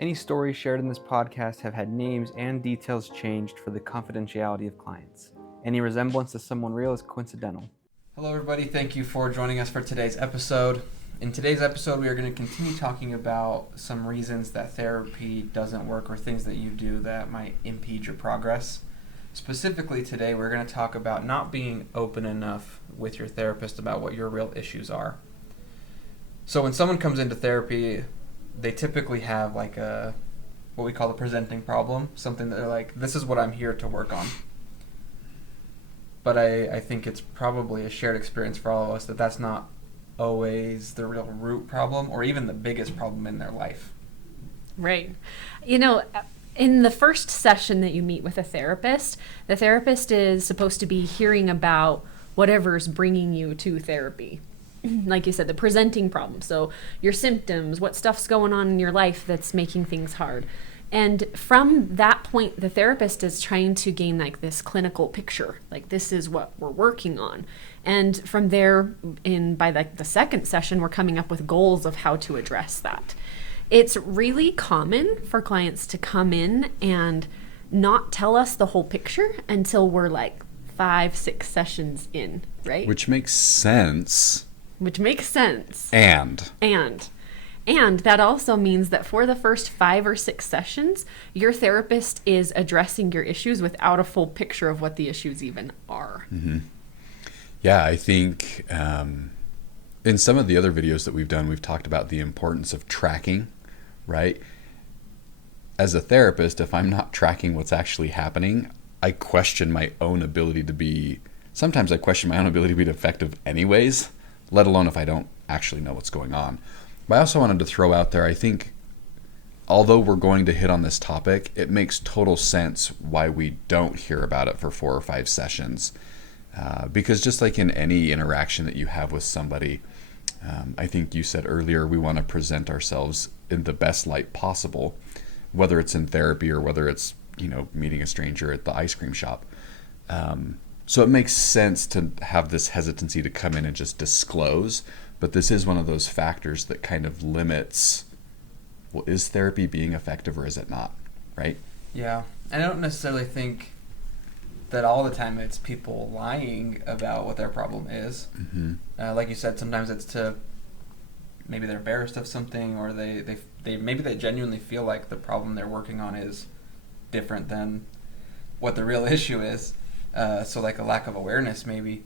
Any stories shared in this podcast have had names and details changed for the confidentiality of clients. Any resemblance to someone real is coincidental. Hello everybody, thank you for joining us for today's episode. In today's episode, we are going to continue talking about some reasons that therapy doesn't work or things that you do that might impede your progress. Specifically today, we're going to talk about not being open enough with your therapist about what your real issues are. So when someone comes into therapy, they typically have like what we call a presenting problem, something that they're like, this is what I'm here to work on. But I think it's probably a shared experience for all of us that that's not always the real root problem or even the biggest problem in their life. Right. You know, in the first session that you meet with a therapist, the therapist is supposed to be hearing about whatever's bringing you to therapy. Like you said, the presenting problem. So your symptoms, what stuff's going on in your life that's making things hard. And from that point, the therapist is trying to gain like this clinical picture, like this is what we're working on. And from there, by like the second session, we're coming up with goals of how to address that. It's really common for clients to come in and not tell us the whole picture until we're like 5-6 sessions in, right? Which makes sense. And that also means that for the first 5 or 6 sessions, your therapist is addressing your issues without a full picture of what the issues even are. Mm-hmm. Yeah, I think in some of the other videos that we've done, we've talked about the importance of tracking, right? As a therapist, if I'm not tracking what's actually happening, I question my own ability to be, sometimes I question my own ability to be effective anyways, let alone if I don't actually know what's going on. But I also wanted to throw out there, I think, although we're going to hit on this topic, it makes total sense why we don't hear about it for 4 or 5 sessions. Because just like in any interaction that you have with somebody, I think you said earlier, we want to present ourselves in the best light possible, whether it's in therapy or whether it's, meeting a stranger at the ice cream shop. So it makes sense to have this hesitancy to come in and just disclose, but this is one of those factors that kind of limits, well, is therapy being effective or is it not, right? Yeah, I don't necessarily think that all the time it's people lying about what their problem is. Mm-hmm. Like you said, sometimes it's to maybe they're embarrassed of something, or they maybe they genuinely feel like the problem they're working on is different than what the real issue is. So like a lack of awareness maybe.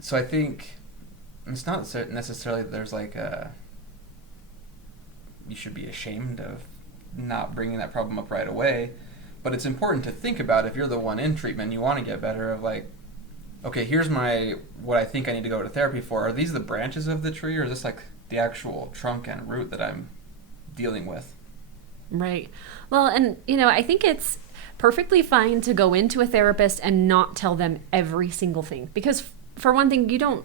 So I think it's not necessarily that there's like you should be ashamed of not bringing that problem up right away, but it's important to think about if you're the one in treatment, you want to get better of like, okay, here's what I think I need to go to therapy for. Are these the branches of the tree or is this like the actual trunk and root that I'm dealing with? Right. Well, and I think it's perfectly fine to go into a therapist and not tell them every single thing, because for one thing, you don't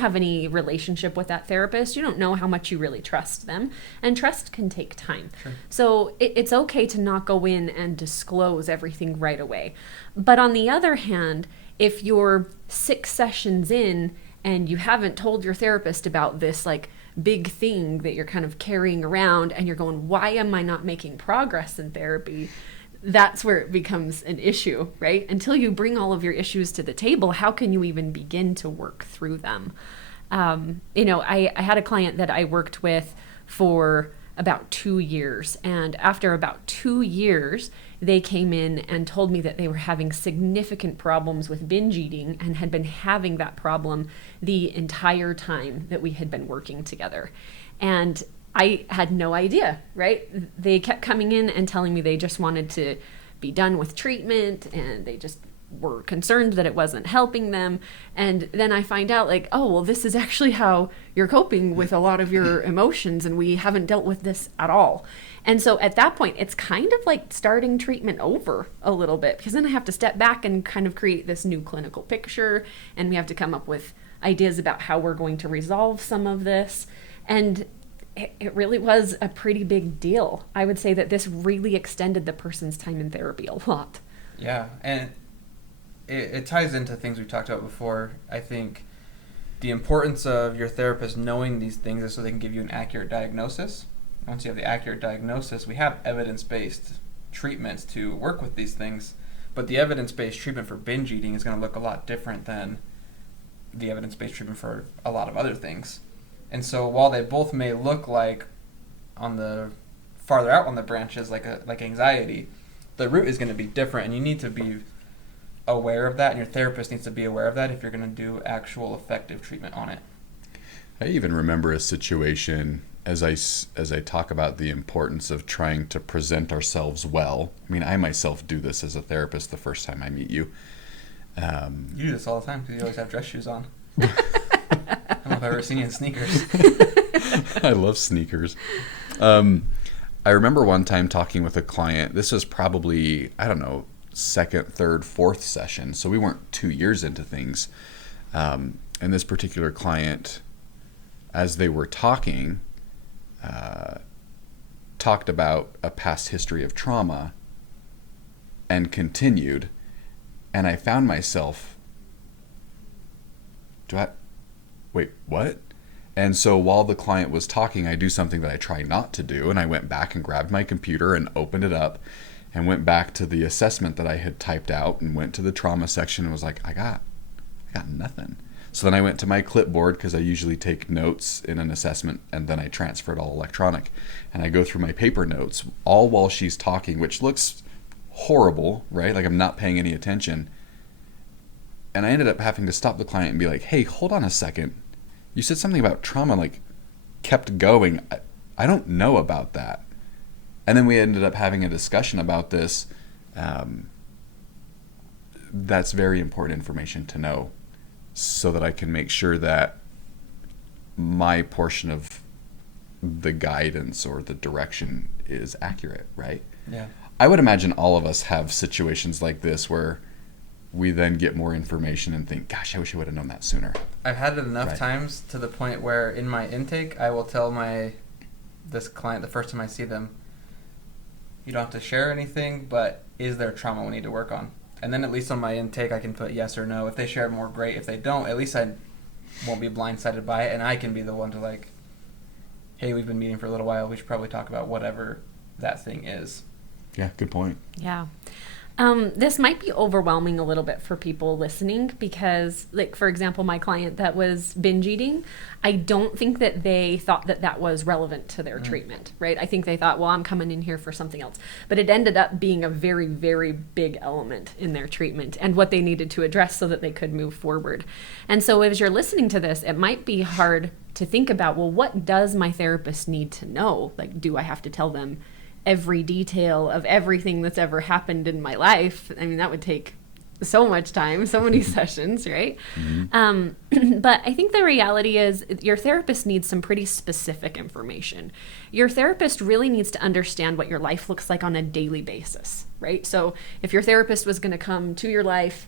have any relationship with that therapist. You don't know how much you really trust them, and trust can take time. Sure. So it's okay to not go in and disclose everything right away. But on the other hand, if you're 6 sessions in and you haven't told your therapist about this like big thing that you're kind of carrying around and you're going, why am I not making progress in therapy? That's where it becomes an issue, right? Until you bring all of your issues to the table, how can you even begin to work through them? I had a client that I worked with for about 2 years. And after about 2 years, they came in and told me that they were having significant problems with binge eating and had been having that problem the entire time that we had been working together. And I had no idea, right? They kept coming in and telling me they just wanted to be done with treatment and they just were concerned that it wasn't helping them. And then I find out like, oh, well, this is actually how you're coping with a lot of your emotions and we haven't dealt with this at all. And so at that point, it's kind of like starting treatment over a little bit, because then I have to step back and kind of create this new clinical picture, and we have to come up with ideas about how we're going to resolve some of this. And it really was a pretty big deal. I would say that this really extended the person's time in therapy a lot. Yeah, and it ties into things we've talked about before. I think the importance of your therapist knowing these things is so they can give you an accurate diagnosis. once you have the accurate diagnosis, we have evidence-based treatments to work with these things. But the evidence-based treatment for binge eating is going to look a lot different than the evidence-based treatment for a lot of other things. And so while they both may look like on the farther out on the branches like anxiety, the root is going to be different, and you need to be aware of that, and your therapist needs to be aware of that if you're going to do actual effective treatment on it. I even remember a situation as I talk about the importance of trying to present ourselves well. I mean, I myself do this as a therapist the first time I meet you. You do this all the time because you always have dress shoes on. I don't know if I've ever seen you in sneakers. I love sneakers. I remember one time talking with a client. This was probably, I don't know, second, third, fourth session. So we weren't 2 years into things. And this particular client, as they were talking about a past history of trauma and continued. And I found myself, wait, what? And so while the client was talking, I do something that I try not to do. And I went back and grabbed my computer and opened it up and went back to the assessment that I had typed out and went to the trauma section and was like, I got nothing. So then I went to my clipboard because I usually take notes in an assessment and then I transfer it all electronic. And I go through my paper notes all while she's talking, which looks horrible, right? Like I'm not paying any attention. And I ended up having to stop the client and be like, hey, hold on a second. You said something about trauma, like kept going. I don't know about that. And then we ended up having a discussion about this. That's very important information to know so that I can make sure that my portion of the guidance or the direction is accurate, right? Yeah. I would imagine all of us have situations like this where we then get more information and think, gosh, I wish I would have known that sooner. I've had it enough times to the point where in my intake, I will tell this client the first time I see them, you don't have to share anything, but is there trauma we need to work on? And then at least on my intake, I can put yes or no. If they share more, great. If they don't, at least I won't be blindsided by it, and I can be the one to like, hey, we've been meeting for a little while. We should probably talk about whatever that thing is. Yeah, good point. Yeah. This might be overwhelming a little bit for people listening because, like, for example, my client that was binge eating, I don't think that they thought that that was relevant to their treatment, right? I think they thought, well, I'm coming in here for something else. But it ended up being a very, very big element in their treatment and what they needed to address so that they could move forward. And so as you're listening to this, it might be hard to think about, well, what does my therapist need to know? Like, do I have to tell them every detail of everything that's ever happened in my life? I mean, that would take so much time, so many sessions, right? Mm-hmm. But I think the reality is your therapist needs some pretty specific information. Your therapist really needs to understand what your life looks like on a daily basis, right? So if your therapist was going to come to your life,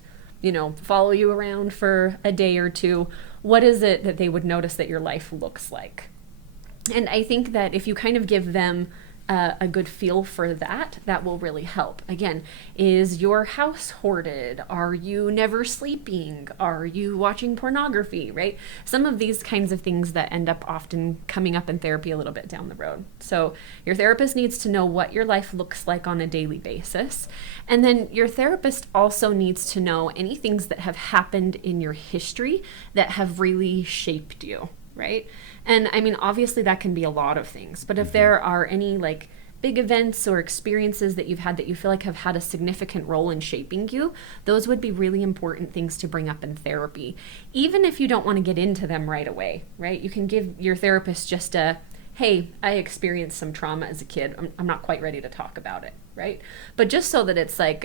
follow you around for a day or two, what is it that they would notice that your life looks like? And I think that if you kind of give them a good feel for that will really help. Again, is your house hoarded? Are you never sleeping? Are you watching pornography, right? Some of these kinds of things that end up often coming up in therapy a little bit down the road. So your therapist needs to know what your life looks like on a daily basis. And then your therapist also needs to know any things that have happened in your history that have really shaped you, right? And I mean, obviously that can be a lot of things, but if there are any like big events or experiences that you've had that you feel like have had a significant role in shaping you, those would be really important things to bring up in therapy. Even if you don't want to get into them right away, right? You can give your therapist just a, hey, I experienced some trauma as a kid. I'm not quite ready to talk about it, right? But just so that it's like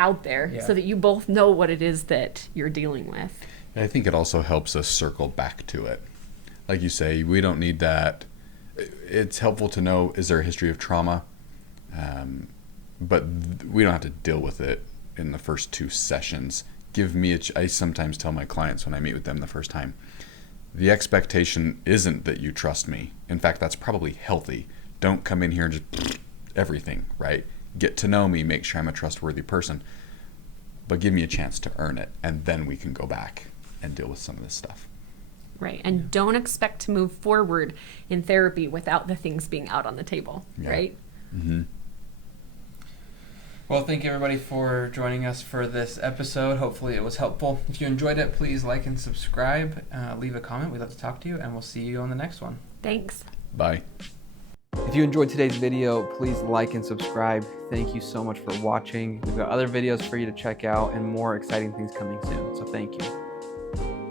out there, so that you both know what it is that you're dealing with. I think it also helps us circle back to it. Like you say, we don't need that. It's helpful to know, is there a history of trauma? But we don't have to deal with it in the first 2 sessions. I sometimes tell my clients when I meet with them the first time, the expectation isn't that you trust me. In fact, that's probably healthy. Don't come in here and just everything, right? Get to know me, make sure I'm a trustworthy person. But give me a chance to earn it, and then we can go back and deal with some of this stuff. Right. And don't expect to move forward in therapy without the things being out on the table. Yeah. Right. Mm-hmm. Well, thank you everybody for joining us for this episode. Hopefully it was helpful. If you enjoyed it, please like and subscribe. Leave a comment. We'd love to talk to you, and we'll see you on the next one. Thanks. Bye. If you enjoyed today's video, please like and subscribe. Thank you so much for watching. We've got other videos for you to check out and more exciting things coming soon. So thank you.